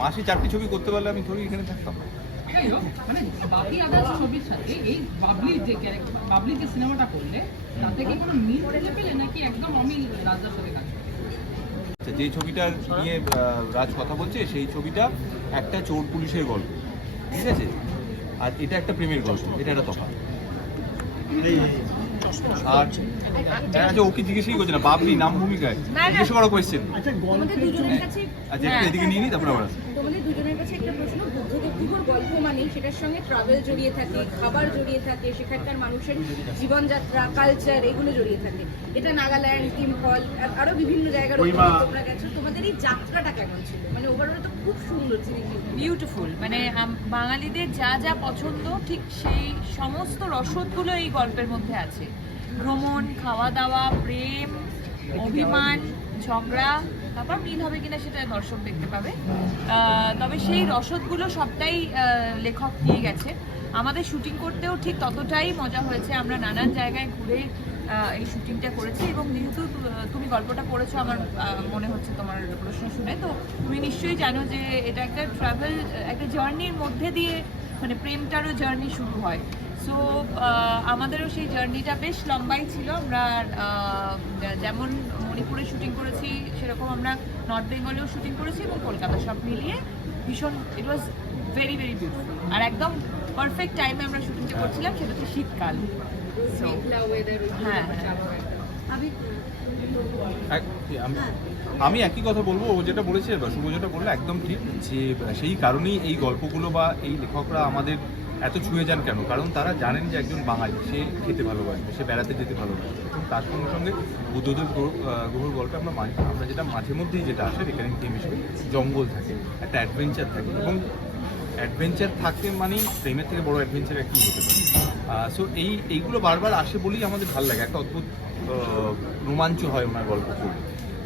মাসে 4টি ছবি করতে পারলে আমি থোড়ি এখানে থাকতাম। মানে বাকি আদার্স ছবির সাথে এই বাবলি যে সিনেমাটা করলে তাতে কি কোনো মিল খুঁজে পেলে নাকি একদম অমিল রাজার সাথে কাজ? যে ছবিটার নিয়ে রাজ কথা বলছে সেই ছবিটা একটা চোর পুলিশের গল্প, ঠিক আছে, আর এটা একটা প্রেমের গল্প, এটা একটা তফাৎ। আর আচ্ছা ওকে জিজ্ঞেসই করছে না, বাবলি নাম ভূমিকায় জিজ্ঞেস করা কোয়েশ্চেন। আচ্ছা এদিকে নিয়ে নিই, তারপরে আবার তোমাদের দুজনের কাছে একটা প্রশ্ন, বুদ্ধদেব গল্প মানে সেটার সঙ্গে ট্রাভেল জড়িয়ে থাকে, খাবার জড়িয়ে থাকে, সেখানকার মানুষের জীবনযাত্রা, কালচার, এগুলো জড়িয়ে থাকে। এটা নাগাল্যান্ড, ইম্ফল, আরো বিভিন্ন জায়গার তোমরা গেছো, তোমাদের এই যাত্রাটা কেমন ছিল? মানে ওভারঅল তো খুব সুন্দর ছিল, বিউটিফুল। মানে বাঙালিদের যা যা পছন্দ ঠিক সেই সমস্ত রসদগুলো এই গল্পের মধ্যে আছে। ভ্রমণ, খাওয়া দাওয়া, প্রেম, অভিমান, ঝগড়া, তারপর মিল হবে কিনা সেটা দর্শক দেখতে পাবে। তবে সেই রসদগুলো সবটাই লেখক নিয়ে গেছে। আমাদের শুটিং করতেও ঠিক ততটাই মজা হয়েছে। আমরা নানান জায়গায় ঘুরে এই শুটিংটা করেছি এবং যেহেতু তুমি গল্পটা পড়েছো, আমার মনে হচ্ছে তোমার প্রশ্ন শুনে, তো তুমি নিশ্চয়ই জানো যে এটা একটা ট্রাভেল, একটা জার্নির মধ্যে দিয়ে, মানে প্রেমটারও জার্নি শুরু হয়। সো আমাদেরও সেই জার্নিটা বেশ লম্বাই ছিল। আমরা যেমন মণিপুরে শুটিং করেছি সেরকম আমরা নর্থ বেঙ্গলেও শুটিং করেছি এবং কলকাতা, সব মিলিয়ে ভীষণ, ইট ওয়াজ ভেরি ভেরি বিউটিফুল। আর একদম পারফেক্ট টাইমে আমরা শুটিংটা করছিলাম, সেটা হচ্ছে শীতকাল। হ্যাঁ, আমি একই কথা বলবো, ও যেটা বলেছে বা শুভ যেটা বললো একদম ঠিক, যে সেই কারণেই এই গল্পগুলো বা এই লেখকরা আমাদের এত ছুঁয়ে যান কেন, কারণ তারা জানেন যে একজন বাঙালি সে খেতে ভালোবাসবে, সে বেড়াতে যেতে ভালোবাসবে, এবং তার সঙ্গে সঙ্গে বুদ্ধদেব গুহর গল্পে আমরা যেটা মাঝে মধ্যেই যেটা আসে রেকারিং থিম হিসেবে, জঙ্গল থাকে, একটা অ্যাডভেঞ্চার থাকে, এবং অ্যাডভেঞ্চার থাকে মানেই প্রেমের থেকে বড় অ্যাডভেঞ্চার একটি হতে পারে। সো এইগুলো বারবার আসে বলেই আমাদের ভালো লাগে, একটা অদ্ভুত রোমাঞ্চ হয় ওনার গল্প পড়লে।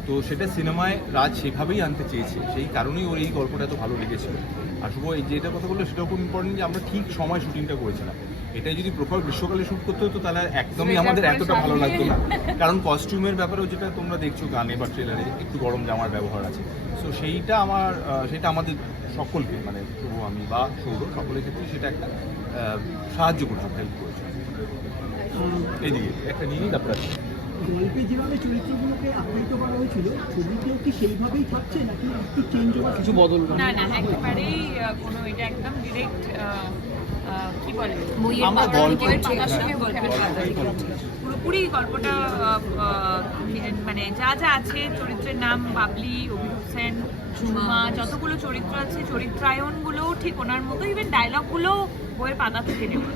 তো সেটা সিনেমায় রাজ সেভাবেই আনতে চেয়েছে, সেই কারণেই ওর এই গল্পটা এত ভালো লেগেছিল। আর শুভ এই যেটা কথা বললো সেটাও খুব ইম্পর্টেন্ট, যে আমরা ঠিক সময় শুটিংটা করেছিলাম। এটাই যদি প্রপার গ্রীষ্মকালে শ্যুট করতে হতো তাহলে একদমই আমাদের এতটা ভালো লাগতো না, কারণ কস্টিউমের ব্যাপারেও যেটা তোমরা দেখছো গানে বা ট্রেলারে একটু গরম জামার ব্যবহার আছে। সো সেটা আমাদের সকলকে, মানে শুভ, আমি বা সৌরভ, সকলের ক্ষেত্রে সেটা একটা সাহায্য করছে, হেল্প করছে। এদিকে একটা নিয়ে তারপরে গল্পে যেভাবে চরিত্রগুলোকে আখ্যায়িত করা হয়েছিল, ছবিতেও কি সেইভাবেই থাকছে নাকি একটু চেঞ্জ বা কিছু বদল? না না, একেবারেই কোনো, এটা একদম ডিরেক্ট কি বলে পুরোপুরি গল্পটা, মানে যা যা আছে, চরিত্রের নাম বাবলি, অভিরূপ সেন, সুমা, যতগুলো চরিত্র আছে চরিত্রায়নগুলোও ঠিক ওনার মতো, ইভেন ডায়লগগুলোও বইয়ের পাতা থেকে নেওয়া।